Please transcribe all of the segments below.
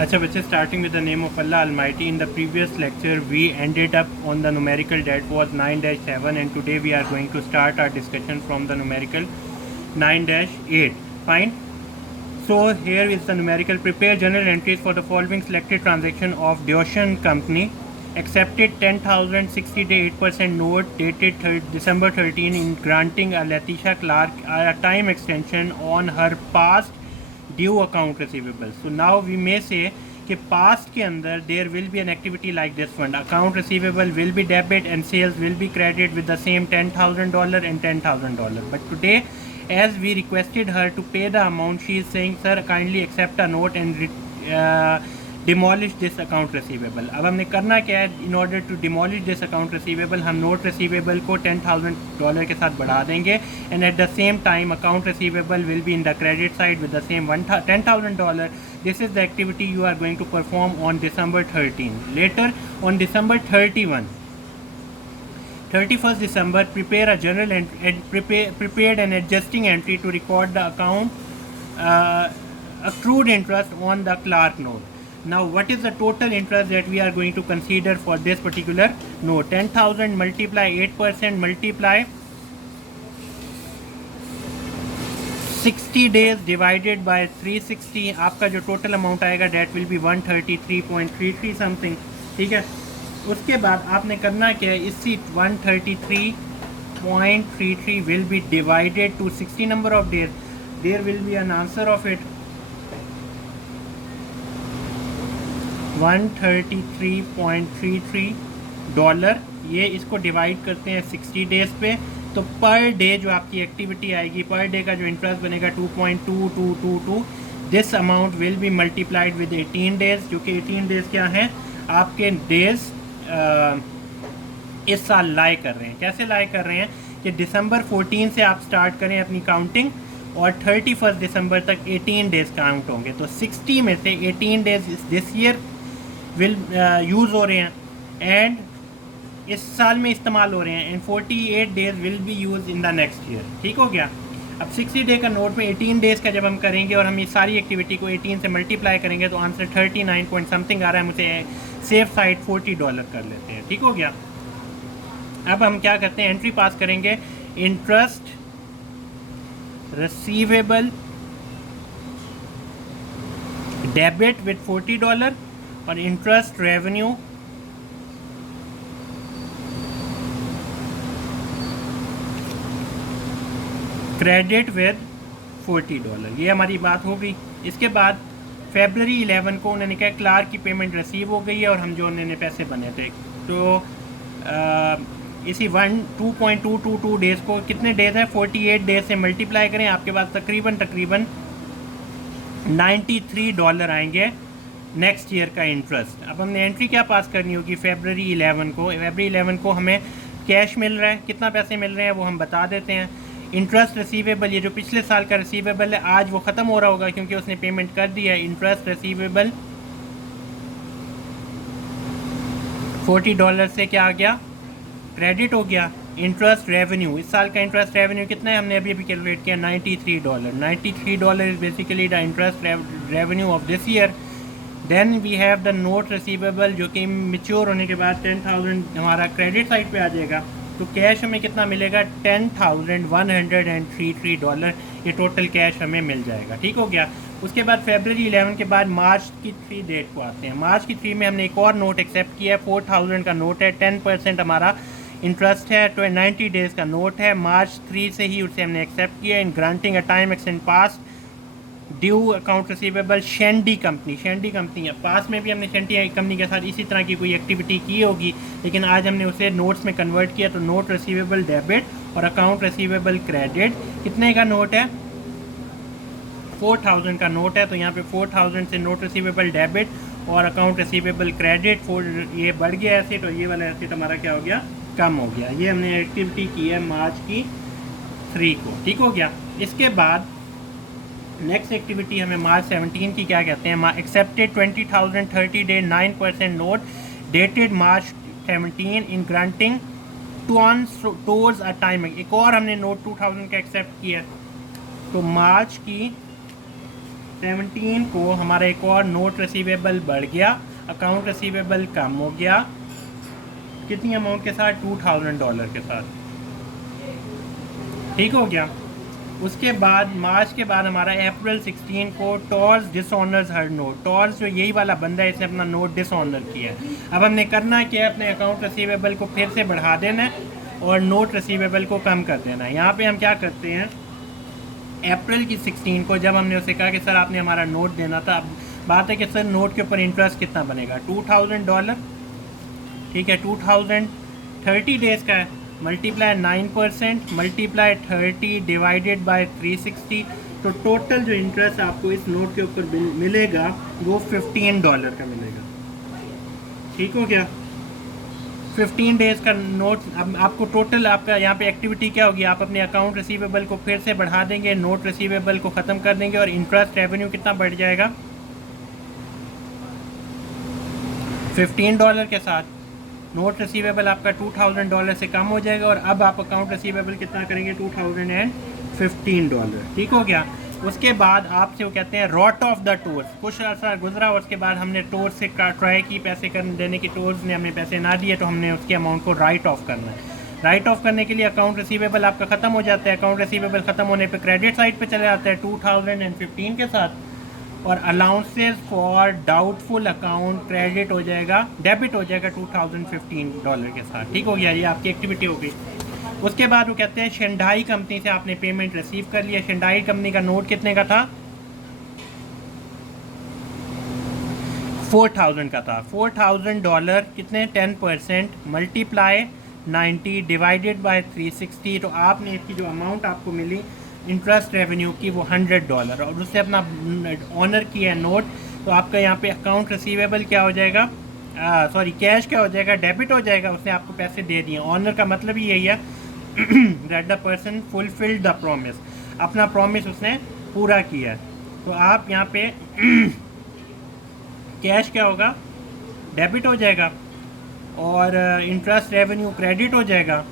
अच्छा बच्चे, starting with the name of Allah Almighty. In the previous lecture we ended up on the numerical that was 9-7, and today we are going to start our discussion from the numerical 9-8. Fine. So here is the numerical. Prepare journal entries for the following selected transaction of Deoshan Company. Accepted 10,060 day 8% note dated December 13 in granting a Letitia Clark a time extension on her past due account receivable. So now we may say कि past के अंदर there will be an activity like this one. Account receivable will be debit and sales will be credited with the same $10,000 and $10,000. But today, as we requested her to pay the amount, she is saying, sir, kindly accept a note and demolish this account receivable. अब हमने करना क्या है? In order to demolish this account receivable हम note receivable को $10,000 के साथ बढ़ा देंगे, and at the same time account receivable will be in the credit side with the same $10,000. This is the activity you are going to perform on December 13. Later on December 31st December, prepare a journal and prepared an adjusting entry to record the account accrued interest on the Clark note. Now what is the total interest that we are going to consider for this particular note? 10,000 multiply 8% multiply 60 days divided by 360. आपका जो total amount आएगा that will be 133.33 something. ठीक है. उसके बाद आपने करना क्या है? इसी 133.33 will be divided to 60 number of days. There will be an answer of it. $133.33. ये इसको डिवाइड करते हैं 60 डेज पे, तो पर डे जो आपकी एक्टिविटी आएगी, पर डे का जो इंटरेस्ट बनेगा 2.2222. This amount will be multiplied with 18 days, जो कि 18 डेज क्या हैं आपके डेज इस साल लाई कर रहे हैं. कैसे लाई कर रहे हैं कि December 14 से आप स्टार्ट करें अपनी काउंटिंग और 31 दिसंबर तक 18 डेज काउंट होंगे. तो 60 में से 18 days this year will use हो रहे हैं एंड इस साल में इस्तेमाल हो रहे हैं, and 48 days will be use in the next year. ठीक हो गया. अब 60 डे का नोट में 18 डेज़ का जब हम करेंगे और हम ये सारी एक्टिविटी को 18 से मल्टीप्लाई करेंगे तो आंसर 39 पॉइंट समथिंग आ रहा है. मुझे सेफ साइड $40 कर लेते हैं. ठीक हो गया. अब हम क्या करते हैं? एंट्री पास करेंगे. इंटरेस्ट रिसीवेबल डेबिट विद $40 और इंटरेस्ट रेवेन्यू क्रेडिट विद $40. ये हमारी बात हो गई. इसके बाद February 11 को उन्होंने कहा क्लार्क की पेमेंट रिसीव हो गई है और हम जो उन्होंने पैसे बने थे, तो इसी 2.222 डेज़ को कितने डेज़ हैं 48 डेज से मल्टीप्लाई करें, आपके पास तकरीबन $93 आएंगे नेक्स्ट ईयर का इंटरेस्ट. अब हमने एंट्री क्या पास करनी होगी? February 11 को हमें कैश मिल रहा है. कितना पैसे मिल रहे हैं वो हम बता देते हैं. इंटरेस्ट रिसीवेबल, ये जो पिछले साल का रिसीवेबल है आज वो ख़त्म हो रहा होगा क्योंकि उसने पेमेंट कर दी है. इंटरेस्ट रिसीवेबल $40 से क्या आ गया? क्रेडिट हो गया. इंटरेस्ट रेवेन्यू, इस साल का इंटरेस्ट रेवेन्यू कितना है? हमने अभी कैलकुलेट किया $93. $93 is basically the interest revenue of this year. Then we have the note receivable जो कि मेच्योर होने के बाद 10,000 हमारा क्रेडिट साइड पे आ जाएगा. तो कैश हमें कितना मिलेगा? $10,133. ये टोटल कैश हमें मिल जाएगा. ठीक हो गया. उसके बाद February 11 के बाद मार्च की 3 डेट को आते हैं. मार्च की 3 में हमने एक और नोट एक्सेप्ट किया है. 4,000 का नोट है, 10% हमारा इंटरेस्ट है, 90 डेज़ का नोट है. March 3 से ही उसे हमने एक्सेप्ट किया. In granting a time extend pass due account receivable शेंडी कंपनी है. पास में भी हमने शेंडी कंपनी के साथ इसी तरह की कोई एक्टिविटी की होगी, लेकिन आज हमने उसे नोट्स में कन्वर्ट किया. तो नोट रिसीवेबल डेबिट और अकाउंट रिसीवेबल क्रेडिट. कितने का नोट है? 4,000 का नोट है. तो यहाँ पे 4,000 से नोट रिसीवेबल डेबिट और अकाउंट रिसीवेबल क्रेडिट ये बढ़ गया एसेट, और ये वाला एसेट हमारा क्या हो गया? कम हो गया. ये हमने एक्टिविटी की है मार्च की 3 को. ठीक हो गया. इसके बाद नेक्स्ट एक्टिविटी हमें March 17 की क्या कहते हैं? Accepted 20,000 30 day 9% note dated March 17 in granting towards a time. एक और हमने नोट 2000 का एक्सेप्ट किया. तो मार्च की 17 को हमारा एक और नोट रिसीवेबल बढ़ गया, अकाउंट रिसीवेबल कम हो गया, कितनी अमाउंट के साथ, $2000 के साथ, ठीक हो गया। उसके बाद मार्च के बाद हमारा अप्रैल 16 को टॉर्स डिसऑनर्स हर नोट, टॉर्स जो यही वाला बंदा है, इसने अपना नोट डिसऑनर किया है। अब हमने करना क्या है, अपने अकाउंट रिसीवेबल को फिर से बढ़ा देना है और नोट रिसीवेबल को कम कर देना है। यहाँ पे हम क्या करते हैं, अप्रैल की 16 को जब हमने उसे कहा कि सर आपने हमारा नोट देना था, अब बात है कि सर नोट के ऊपर इंटरेस्ट कितना बनेगा, $2000, ठीक है, 2000 30 डेज़ का है, मल्टीप्लाई 9% मल्टीप्लाई 30 डिवाइडेड बाय 360, तो टोटल जो इंटरेस्ट आपको इस नोट के ऊपर मिलेगा वो $15 का मिलेगा, ठीक हो गया। 15 डेज़ का नोट। अब आपको टोटल आपका यहाँ पे एक्टिविटी क्या होगी, आप अपने अकाउंट रिसीवेबल को फिर से बढ़ा देंगे, नोट रिसीवेबल को ख़त्म कर देंगे और इंटरेस्ट रेवेन्यू कितना बढ़ जाएगा, $15 के साथ। नोट रिसीवेबल आपका $2000 से कम हो जाएगा और अब आप अकाउंट रिसीवेबल कितना करेंगे, $2015, ठीक हो गया। उसके बाद आपसे वो कहते हैं रॉट ऑफ द टोर्स, कुछ अर्सा गुजरा और उसके बाद हमने टोर्स से ट्राई की पैसे देने की, टोर्स ने हमें पैसे ना दिए तो हमने उसके अमाउंट को राइट ऑफ करना है। राइट ऑफ करने के लिए अकाउंट रिसीवेबल आपका ख़त्म हो जाता है, अकाउंट रिसीवेबल ख़त्म होने पे क्रेडिट साइड पे चले जाता है 2015 के साथ, और allowances for doubtful account credit हो जाएगा, डेबिट हो जाएगा $2015 के साथ, ठीक हो गया। ये आपकी एक्टिविटी हो गई। उसके बाद वो कहते हैं शेंडाई कंपनी से आपने पेमेंट रिसीव कर लिया। शेंडाई कंपनी का नोट कितने का था, 4000 का था, $4000 कितने, 10% मल्टीप्लाई 90 डिवाइडेड बाय 360, तो आपने इसकी जो अमाउंट आपको मिली इंटरेस्ट रेवेन्यू की वो $100 और उससे अपना ऑनर किया है नोट, तो आपका यहाँ पे अकाउंट रिसीवेबल क्या हो जाएगा, सॉरी कैश क्या हो जाएगा, डेबिट हो जाएगा, उसने आपको पैसे दे दिए। ऑनर का मतलब ही यही है that the person fulfilled the promise, अपना प्रॉमिस उसने पूरा किया है। तो आप यहाँ पे कैश क्या होगा, डेबिट हो जाएगा और इंटरेस्ट रेवेन्यू क्रेडिट हो जाएगा,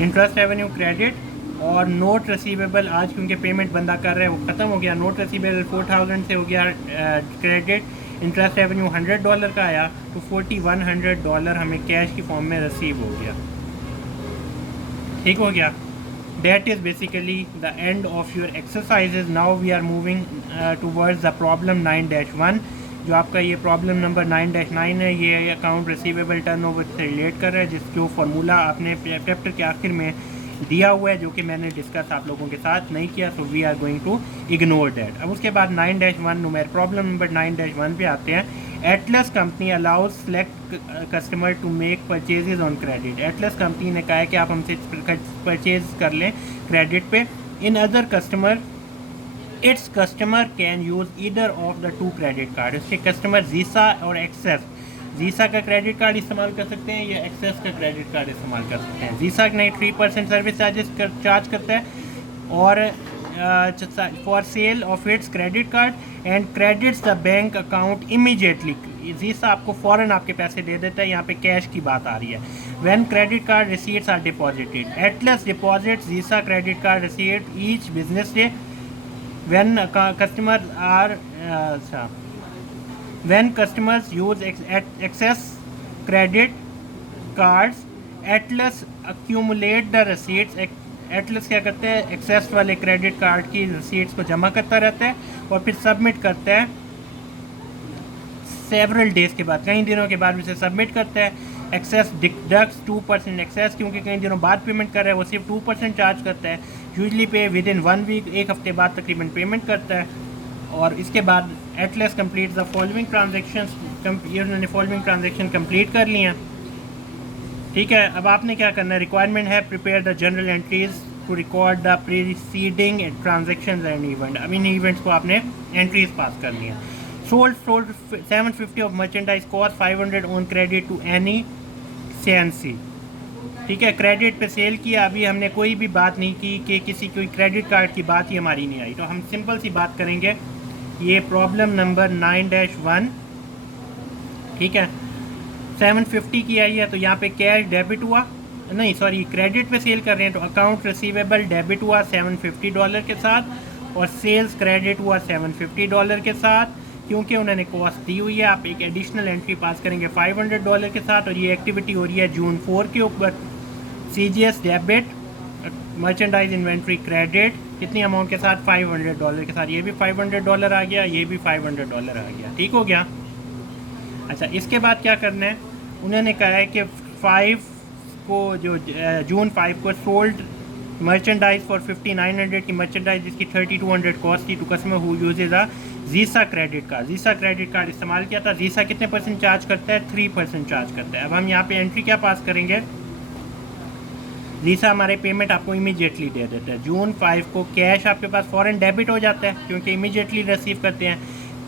इंटरेस्ट रेवेन्यू क्रेडिट, और नोट रिसीवेबल आज क्योंकि पेमेंट बंदा कर रहा है वो ख़त्म हो गया, नोट रिसीवेबल 4000 से हो गया क्रेडिट, इंटरेस्ट रेवेन्यू $100 का आया, तो $4100 हमें कैश की फॉर्म में रिसीव हो गया, ठीक हो गया। That is basically the end of your exercises. Now we are moving towards the problem 9-1, जो आपका ये प्रॉब्लम नंबर 9-9 है। ये अकाउंट रिसीवेबल टर्नओवर से रिलेट कर रहा है, जिसको फार्मूला आपने चैप्टर के आखिर में दिया हुआ है, जो कि मैंने डिस्कस आप लोगों के साथ नहीं किया, so we are going to ignore that. अब उसके बाद 9-1 नंबर प्रॉब्लम नंबर 9-1 पे आते हैं। Atlas company allows select customer to make purchases on credit. Atlas company ने कहा है कि आप हमसे परचेज कर लें क्रेडिट पे। In other customer its customer can use either of the two credit card. उसके कस्टमर वीसा और एक्सेस, वीसा का क्रेडिट कार्ड इस्तेमाल कर सकते हैं या एक्सेस का क्रेडिट कार्ड इस्तेमाल कर सकते हैं। वीसा नहीं 3% सर्विस चार्ज करता है और for sale of its credit card and credits the bank account immediately. Visa आपको फ़ौरन आपके पैसे दे देता है, यहाँ पे कैश की बात आ रही है। When credit card receipts are deposited, Atlas deposits Visa credit card receipt each business day. When customer are when customers use excess credit cards, Atlas accumulate the receipts। Atlas क्या करते हैं, एक्सेस वाले credit card की रसीट्स को जमा करता रहता है और फिर सबमिट करता है सेवरल डेज के बाद, कई दिनों के बाद उसे सबमिट करता है। एक्सेस डिडक्ट्स 2% एक्सेस, क्योंकि कई दिनों बाद पेमेंट कर रहा है, वो सिर्फ 2% चार्ज करता है। यूजली पे विद इन 1 वीक, एक हफ्ते बाद तकरीबन पेमेंट करता है। और इसके बाद Atlas complete the following transaction, उन्होंने फॉलोइंग ट्रांजेक्शन कंप्लीट कर लिया, ठीक है। अब आपने क्या करना है, रिक्वायरमेंट है prepare the general entries to record the preceding transaction and event. अब इन इवेंट्स को आपने एंट्रीज पास करनी है। Sold 750 of merchandise cost 500 on credit to any CNC, ठीक है। क्रेडिट पे सेल किया। अभी हमने कोई भी बात नहीं की कि किसी कोई क्रेडिट कार्ड की बात ही हमारी नहीं आई, तो हम सिंपल सी बात करेंगे। ये प्रॉब्लम नंबर 9-1, ठीक है, 750 की आई है, तो यहाँ पे कैश डेबिट हुआ, नहीं सॉरी क्रेडिट पे सेल कर रहे हैं तो अकाउंट रिसीवेबल डेबिट हुआ $750 के साथ और सेल्स क्रेडिट हुआ $750 के साथ, क्योंकि उन्होंने कॉस्ट दी हुई है। आप एक एडिशनल एंट्री पास करेंगे $500 के साथ और ये एक्टिविटी हो रही है जून 4 के ऊपर। CGS debit merchandise inventory credit कितनी अमाउंट के साथ, $500 के साथ। ये भी $500 आ गया, ये भी $500 आ गया, ठीक हो गया। अच्छा, इसके बाद क्या करना है, उन्होंने कहा है कि 5 को जो जून 5 को सोल्ड मर्चेंडाइज फॉर 5900 की मर्चेंडाइज जिसकी 3200 कॉस्ट थी to customer who uses a Visa credit card. Visa credit card इस्तेमाल किया था। जीसा कितने % चार्ज करता है, 3% चार्ज करता है। अब हम यहाँ पे एंट्री क्या पास करेंगे, जीसा हमारे पेमेंट आपको इमीडिएटली दे देता है। जून 5 को कैश आपके पास फ़ौरन डेबिट हो जाता है क्योंकि इमीडिएटली रिसीव करते हैं।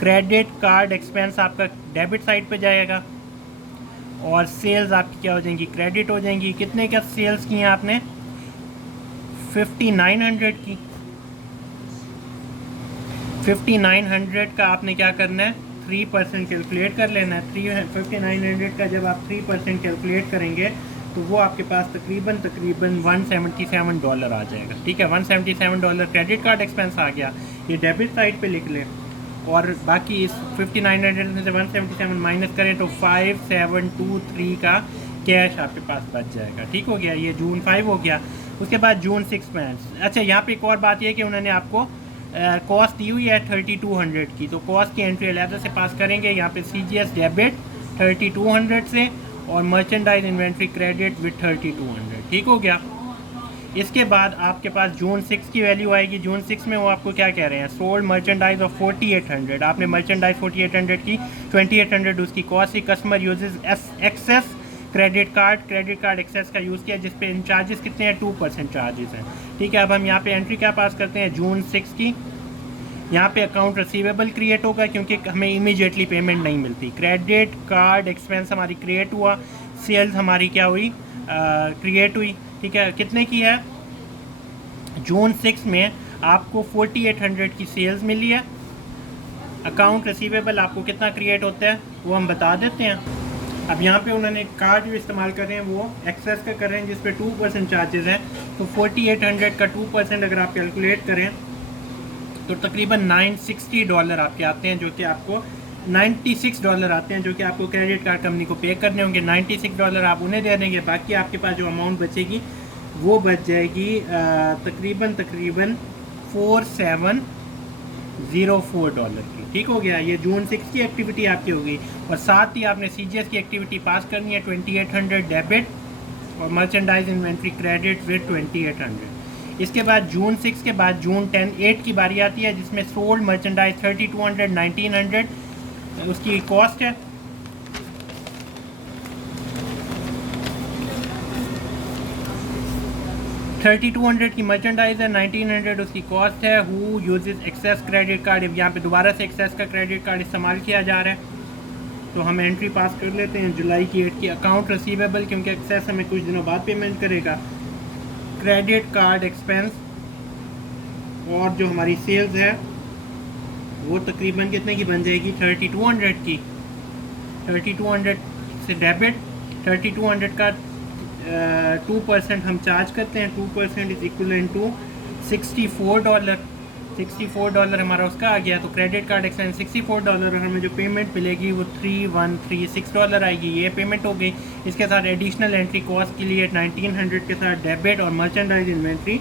क्रेडिट कार्ड एक्सपेंस आपका डेबिट साइड पे जाएगा और सेल्स आपकी क्या हो जाएंगी, क्रेडिट हो जाएंगी। कितने क्या सेल्स की हैं आपने, 5900 की। 5900 का आपने क्या करना है, 3% कैलकुलेट कर लेना है। 5900 का जब आप 3% कैलकुलेट करेंगे तो वो आपके पास तकरीबन $177 आ जाएगा, ठीक है। $177 क्रेडिट कार्ड एक्सपेंस आ गया, ये डेबिट साइड पे लिख लें और बाकी इस 5900 में से 177 माइनस करें तो 5723 का कैश आपके पास बच जाएगा, ठीक हो गया। ये जून 5 हो गया। उसके बाद जून 6 में, अच्छा यहाँ पे एक और बात ये है कि उन्होंने आपको कॉस्ट दी हुई है 3200 की, तो कॉस्ट की एंट्री अलग से पास करेंगे। यहाँ पे CGS डेबिट 3200 से और मर्चेंडाइज इन्वेंट्री क्रेडिट विथ 3200, ठीक हो गया। इसके बाद आपके पास जून 6 की वैल्यू आएगी। जून 6 में वो आपको क्या कह रहे हैं, सोल्ड मर्चेंडाइज ऑफ 4800। आपने मर्चेंडाइज 4800 की, 2800 उसकी कॉस्ट थी। Customer uses Access credit card Access का यूज़ किया जिस पे इन चार्जेस कितने हैं, 2% चार्जेस हैं, ठीक है। अब हम यहाँ पे एंट्री क्या पास करते हैं, जून 6 की। यहाँ पे अकाउंट रिसीवेबल क्रिएट होगा क्योंकि हमें इमीडिएटली पेमेंट नहीं मिलती। क्रेडिट कार्ड एक्सपेंस हमारी क्रिएट हुआ, सेल्स हमारी क्या हुई, क्रिएट हुई, ठीक है। कितने की है, जून 6 में आपको 4800 की सेल्स मिली है। अकाउंट रिसीवेबल आपको कितना क्रिएट होता है वो हम बता देते हैं। अब यहाँ पे उन्होंने कार्ड जो इस्तेमाल कर रहे हैं वो एक्सेस का कर रहे हैं जिस पे 2% चार्जेस हैं, तो 4800 का 2% अगर आप कैलकुलेट करें तो तकरीबन $960 आपके आते हैं, जो कि आपको $96 आते हैं, जो कि आपको क्रेडिट कार्ड कंपनी को पे करने होंगे। $96 आप उन्हें दे देंगे, बाकी आपके पास जो अमाउंट बचेगी वो बच जाएगी तकरीबन $4704 की, ठीक हो गया। ये जून 6 की एक्टिविटी आपकी होगी और साथ ही आपने CGS की एक्टिविटी पास करनी है 2800 डेबिट और मर्चेंडाइज इन्वेंट्री क्रेडिट विद 2800। इसके बाद जून 6 के बाद जून 8 की बारी आती है जिसमें सोल्ड मर्चेंडाइज 3200 1900 उसकी कॉस्ट है। $3200 की मर्चेंडाइज है, 1900 उसकी कॉस्ट है। Who uses Access credit card, यहाँ पे दोबारा से एक्सेस का क्रेडिट कार्ड इस्तेमाल किया जा रहा है, तो हम एंट्री पास कर लेते हैं जुलाई की 8 की। अकाउंट रिसीवेबल क्योंकि एक्सेस हमें कुछ दिनों बाद पेमेंट करेगा। क्रेडिट कार्ड एक्सपेंस और जो हमारी सेल्स है वो तकरीबन कितने की बन जाएगी, 3200 की। 3200 से डेबिट, 3200 का 2% हम चार्ज करते हैं। 2% इज इक्वल टू $64। $64 हमारा उसका आ गया, तो क्रेडिट कार्ड एक्सपेंस $64 और हमें जो पेमेंट मिलेगी वो $3136 आएगी। ये पेमेंट हो गई। इसके साथ एडिशनल एंट्री कॉस्ट के लिए 1900 के साथ डेबिट और मर्चेंडाइज इन्वेंट्री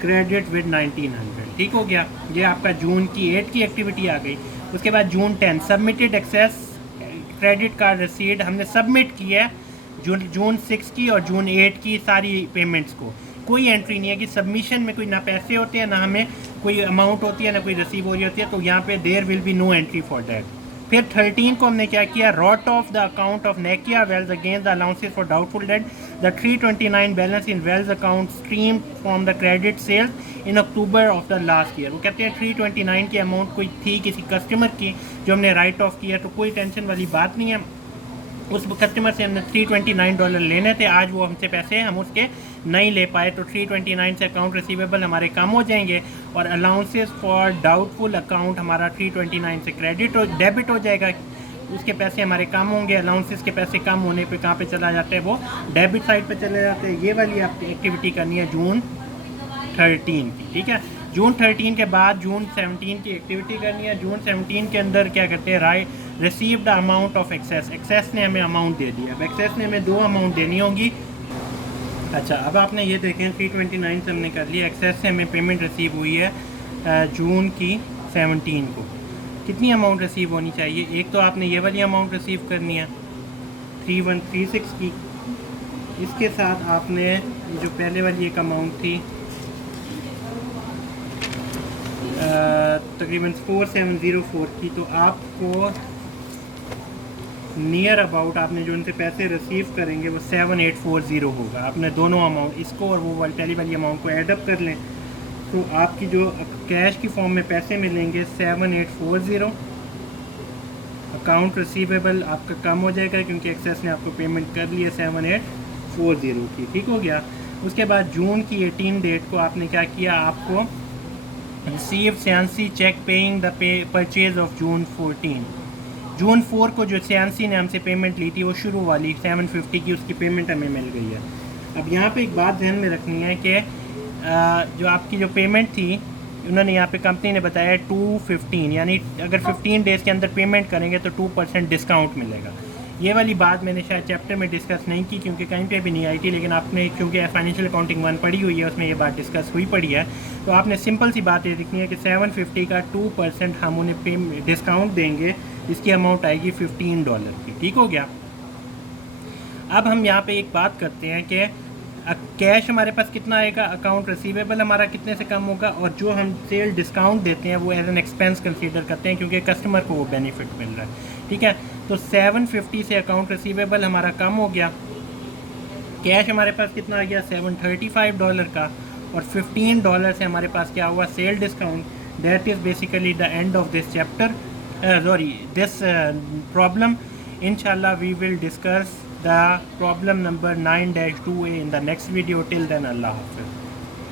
क्रेडिट विद 1900, ठीक हो गया। ये आपका जून की 8 की एक्टिविटी आ गई। उसके बाद जून 10 सबमिटेड एक्सेस क्रेडिट कार्ड रसीद हमने सबमिट की है जून 6 की और जून 8 की सारी पेमेंट्स को। कोई एंट्री नहीं है कि सबमिशन में कोई ना पैसे होते हैं ना हमें कोई अमाउंट होती है ना कोई रिसीव हो रही होती है, तो यहाँ पे there will be no entry for that. फिर 13 को हमने क्या किया, wrote off the account of Nekia Wells against the allowances for doubtful debt. The 329 balance in Wells account stream from the credit sales in October of the last year. वो कहते हैं 329 की amount कोई थी किसी कस्टमर की जो हमने राइट ऑफ किया, तो कोई टेंशन वाली बात नहीं है। उस कस्टमर से हमने $329 लेने थे, आज वो हमसे पैसे हम उसके नहीं ले पाए, तो 329 से अकाउंट रिसीवेबल हमारे कम हो जाएंगे और अलाउंसेस फॉर डाउटफुल अकाउंट हमारा 329 से क्रेडिट डेबिट हो जाएगा। उसके पैसे हमारे कम होंगे, अलाउंसेस के पैसे कम होने पे कहाँ पे चला जाता है, वो डेबिट साइड पे चले जाते हैं। ये वाली आपकी एक्टिविटी करनी है जून 13 की, ठीक है। जून 13 के बाद जून 17 की एक्टिविटी करनी है। जून 17 के अंदर क्या करते हैं, receive the amount of Access. Access ने हमें अमाउंट दे दिया। अब एक्सेस ने हमें 2 अमाउंट देनी होगी। अच्छा, अब आपने ये देखें 329 से हमने कर लिया। एक्सेस से हमें पेमेंट रिसीव हुई है जून की 17 को। कितनी अमाउंट रिसीव होनी चाहिए? एक तो आपने ये वाली अमाउंट रिसीव करनी है 3136 की। इसके साथ आपने जो पहले वाली एक अमाउंट थी तकरीबन 4704 की, तो आपको नियर अबाउट आपने जो उनसे पैसे रिसीव करेंगे वो 7840 होगा। आपने दोनों अमाउंट, इसको और वो पहली वाली अमाउंट को एडअप कर लें, तो आपकी जो कैश की फॉर्म में पैसे मिलेंगे 7840। अकाउंट रिसीवेबल आपका कम हो जाएगा क्योंकि एक्सेस ने आपको पेमेंट कर ली है 7840 की, ठीक हो गया। उसके बाद जून की 18 डेट को आपने क्या किया, आपको रिसीव सियांसी check paying the purchase of June 14। June 4 को जो सियांसी ने हमसे पेमेंट ली थी वो शुरू वाली 750 की, उसकी पेमेंट हमें मिल गई है। अब यहाँ पे एक बात ध्यान में रखनी है कि जो आपकी जो पेमेंट थी, उन्होंने यहाँ पे कंपनी ने बताया 215, यानी अगर 15 डेज़ के अंदर पेमेंट करेंगे तो 2% डिस्काउंट मिलेगा। ये वाली बात मैंने शायद चैप्टर में डिस्कस नहीं की क्योंकि कहीं पे भी नहीं आई थी, लेकिन आपने क्योंकि फाइनेंशियल अकाउंटिंग 1 पढ़ी हुई है, उसमें ये बात डिस्कस हुई पड़ी है। तो आपने सिंपल सी बात ये लिखनी है कि 750 का 2% हम उन्हें डिस्काउंट देंगे, इसकी अमाउंट आएगी $15 की, ठीक हो गया। अब हम यहाँ पे एक बात करते हैं कि कैश हमारे पास कितना आएगा, अकाउंट रिसीवेबल हमारा कितने से कम होगा, और जो हम सेल डिस्काउंट देते हैं वो एज एन एक्सपेंस कंसीडर करते हैं क्योंकि कस्टमर को वो बेनिफिट मिल रहा है, ठीक है। तो 750 से अकाउंट रिसीवेबल हमारा कम हो गया। कैश हमारे पास कितना आ गया, $735 का, और $15 से हमारे पास क्या हुआ, sale discount. That is basically the end of this chapter, this problem. Inshallah we will discuss the problem number 9-2a in the next video. Till then, Allah Hafiz.